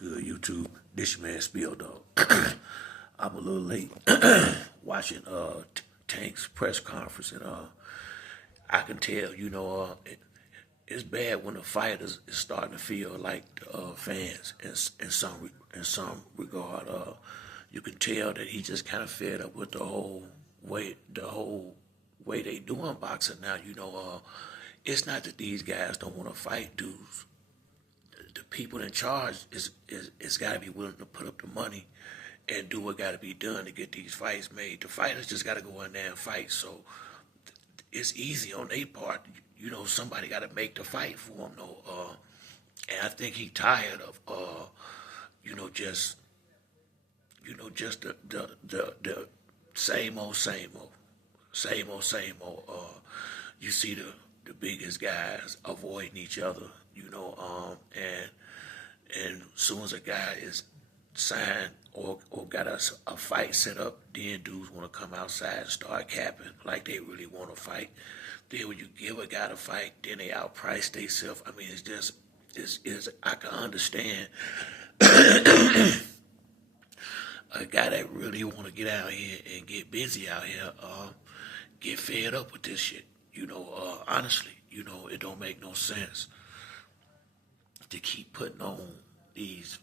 Good YouTube. This your man Spill Dog. I'm a little late watching Tank's press conference, and I can tell, it's bad when the fighters is starting to feel like fans in some regard. You can tell that he just kind of fed up with the whole way they doing boxing now. It's not that these guys don't want to fight dudes. The people in charge is got to be willing to put up the money and do what got to be done to get these fights made. The fighters just got to go in there and fight. So it's easy on their part. Somebody got to make the fight for them. Though, and I think he tired of, just, just the same old, same old, same old, same old. You see the biggest guys avoiding each other, and as soon as a guy is signed or got a fight set up, then dudes want to come outside and start capping like they really want to fight. Then when you give a guy to fight, then they outprice themselves. I mean, it's just, I can understand a guy that really want to get out here and get busy out here, get fed up with this shit. Honestly, it don't make no sense to keep putting on these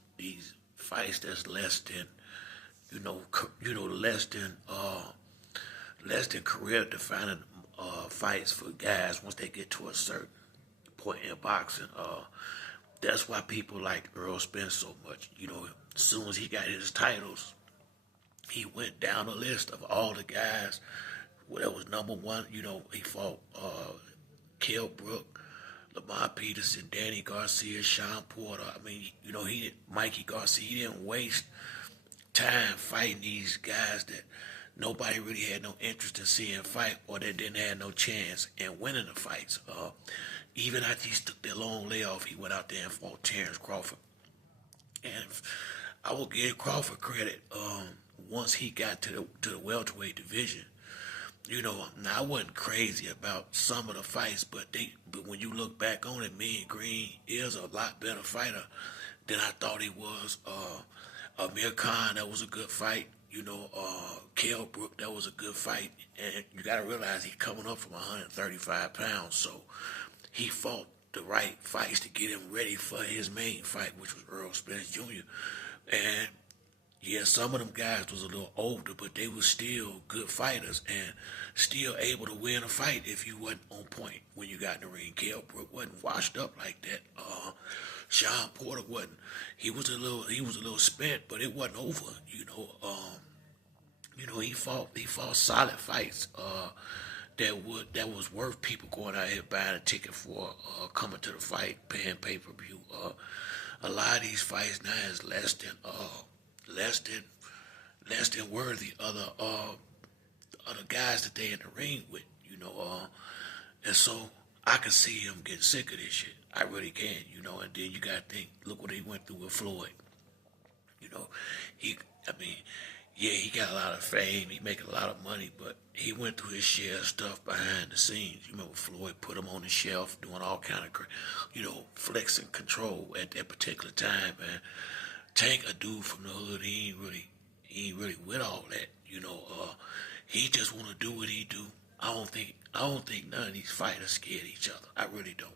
fights that's less than, less than career defining fights for guys once they get to a certain point in boxing. That's why people like Earl Spence so much. As soon as he got his titles, he went down the list of all the guys. That was number one. He fought Kell Brook, Lamar Peterson, Danny Garcia, Sean Porter. I mean, Mikey Garcia. He didn't waste time fighting these guys that nobody really had no interest in seeing fight, or that didn't have no chance in winning the fights. Even after he took that long layoff, he went out there and fought Terrence Crawford. And I will give Crawford credit. Once he got to the welterweight division, now I wasn't crazy about some of the fights, but when you look back on it, me and Green is a lot better fighter than I thought he was. Amir Khan, that was a good fight. Kell Brook, that was a good fight. And you got to realize he's coming up from 135 pounds, so he fought the right fights to get him ready for his main fight, which was Earl Spence Jr. And yeah, some of them guys was a little older, but they were still good fighters and still able to win a fight if you wasn't on point when you got in the ring. Kell Brook wasn't washed up like that. Sean Porter wasn't. He was a little spent, but it wasn't over. He fought solid fights. That was worth people going out here buying a ticket for, coming to the fight, paying pay-per-view. A lot of these fights now is less than worthy of the guys that they in the ring with, and so I can see him getting sick of this shit. I really can, and then you gotta think, look what he went through with Floyd. He got a lot of fame, he making a lot of money, but he went through his share of stuff behind the scenes. You remember Floyd put him on the shelf, doing all kind of, flex and control at that particular time, man. Tank, a dude from the hood, he ain't really with all that, he just want to do what he do. I don't think none of these fighters scared each other. I really don't.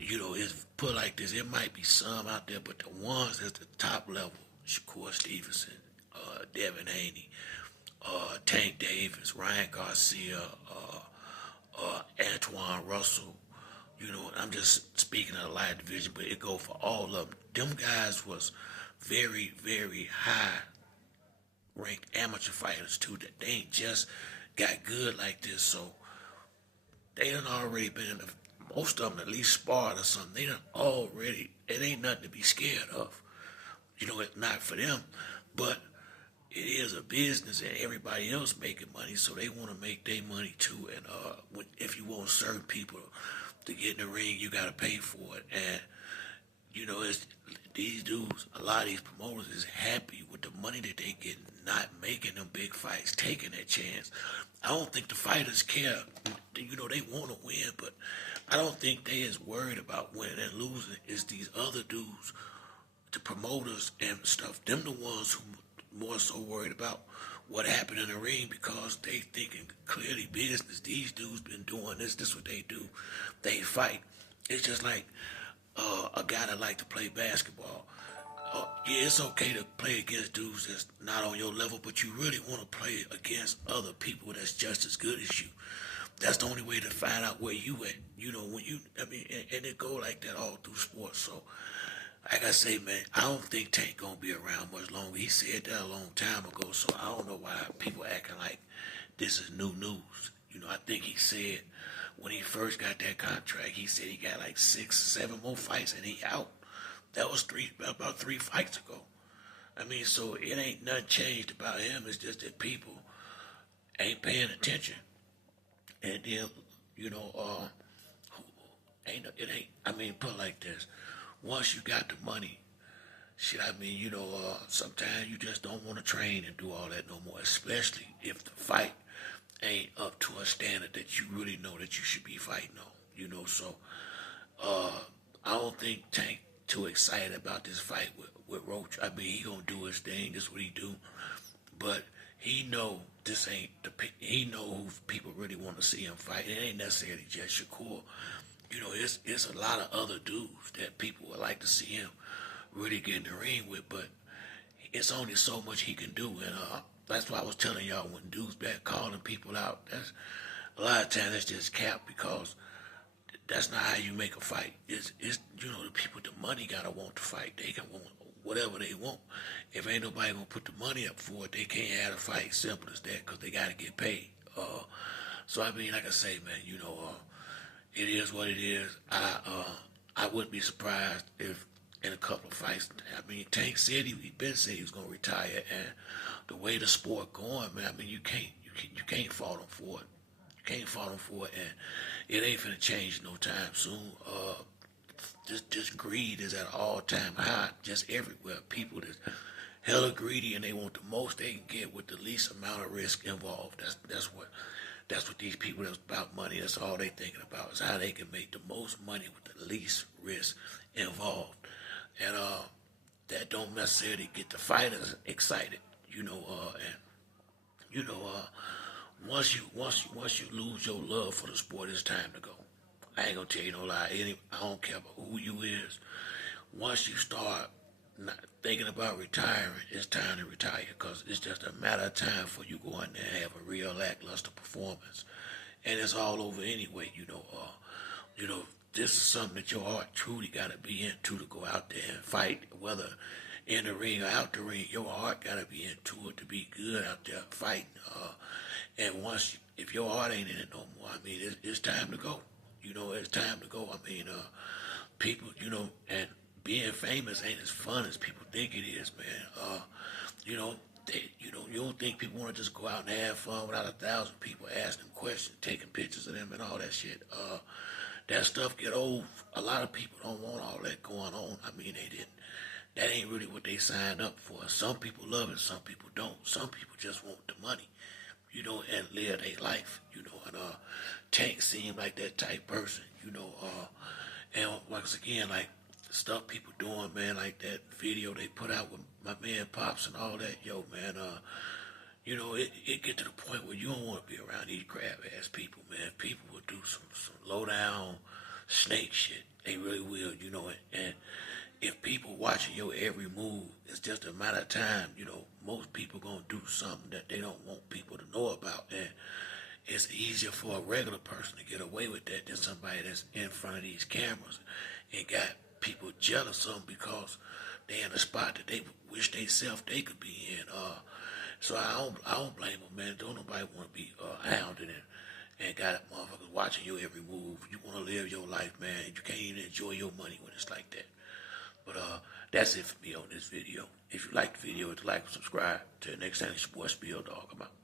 It's put like this. It might be some out there, but the ones at the top level, Shakur Stevenson, Devin Haney, Tank Davis, Ryan Garcia, Antoine Russell. I'm just speaking of the light division, but it go for all of them. Them guys was very, very high ranked amateur fighters too. That they ain't just got good like this. So they done already been most of them at least sparred or something. They done already. It ain't nothing to be scared of. It's not for them, but it is a business, and everybody else making money, so they want to make their money too. And if you want certain people to get in the ring, you got to pay for it. And it's these dudes. A lot of these promoters is happy with the money that they get, not making them big fights, taking that chance. I don't think the fighters care. They want to win, but I don't think they is worried about winning and losing. It's these other dudes the promoters and stuff, them the ones who more so worried about what happened in the ring because they thinking clearly business. These dudes been doing this. This what they do. They fight. It's just like a guy that like to play basketball. Yeah, it's okay to play against dudes that's not on your level, but you really want to play against other people that's just as good as you. That's the only way to find out where you at. You know, when you, I mean, and it go like that all through sports. So, like I say, man, I don't think Tank gonna be around much longer. He said that a long time ago, so I don't know why people acting like this is new news. You know, I think he said when he first got that contract, he said he got like 6, 7 more fights and he out. That was about 3 fights ago. I mean, so it ain't nothing changed about him. It's just that people ain't paying attention. And then, you know, it ain't. I mean, put it like this: once you got the money, shit. I mean, you know, sometimes you just don't want to train and do all that no more. Especially if the fight ain't up to a standard that you really know that you should be fighting on. You know, so I don't think Tank too excited about this fight with Roach. I mean, he gonna do his thing. This is what he do. But he know this ain't he know who people really want to see him fight. It ain't necessarily just Shakur. You know, it's a lot of other dudes that people would like to see him really get in the ring with, but it's only so much he can do, and that's why I was telling y'all when dudes back calling people out. That's a lot of times that's just cap because that's not how you make a fight. It's you know the people with the money gotta want to fight. They can want whatever they want. If ain't nobody gonna put the money up for it, they can't have a fight. Simple as that, because they gotta get paid. So I mean, like I say, man, you know, it is what it is. I wouldn't be surprised if in a couple of fights. I mean, Tank said he been said he was gonna retire, and the way the sport going, man, I mean, you can't fault him for it. You can't fault him for it, and it ain't finna change no time soon. Just greed is at an all-time high, just everywhere. People that's hella greedy and they want the most they can get with the least amount of risk involved. That's what these people that's about money. That's all they thinking about is how they can make the most money with the least risk involved, and that don't necessarily get the fighters excited, you know. And you know, once you lose your love for the sport, it's time to go. I ain't gonna tell you no lie. I don't care about who you is. Once you start not thinking about retiring, it's time to retire because it's just a matter of time for you go in there and have a real lackluster performance, and it's all over anyway. You know, this is something that your heart truly got to be into to go out there and fight, whether in the ring or out the ring. Your heart got to be into it to be good out there fighting. And if your heart ain't in it no more, I mean, it's time to go. You know, it's time to go. I mean, people, you know, and being famous ain't as fun as people think it is, man. You know, you don't think people want to just go out and have fun without 1,000 people asking questions, taking pictures of them and all that shit. That stuff get old. A lot of people don't want all that going on. I mean, they didn't. That ain't really what they signed up for. Some people love it, some people don't. Some people just want the money, you know, and live their life, you know. And Tank seemed like that type person, you know. And once again, like the stuff people doing, man, like that video they put out with my man Pops and all that, yo, man. You know, it get to the point where you don't want to be around these crab ass people, man. People will do some low down snake shit. They really will, you know. And if people watching your every move, it's just a matter of time. You know, most people gonna do something that they don't want people to know about, and it's easier for a regular person to get away with that than somebody that's in front of these cameras and got people jealous of them because they in a spot that they wish they could be in. So I don't blame them, man. Don't nobody want to be hounded and got motherfuckers watching your every move. You want to live your life, man. You can't even enjoy your money when it's like that. But that's it for me on this video. If you like the video, hit the like and subscribe. Till next time, it's your boy Spill Dog. I'm out.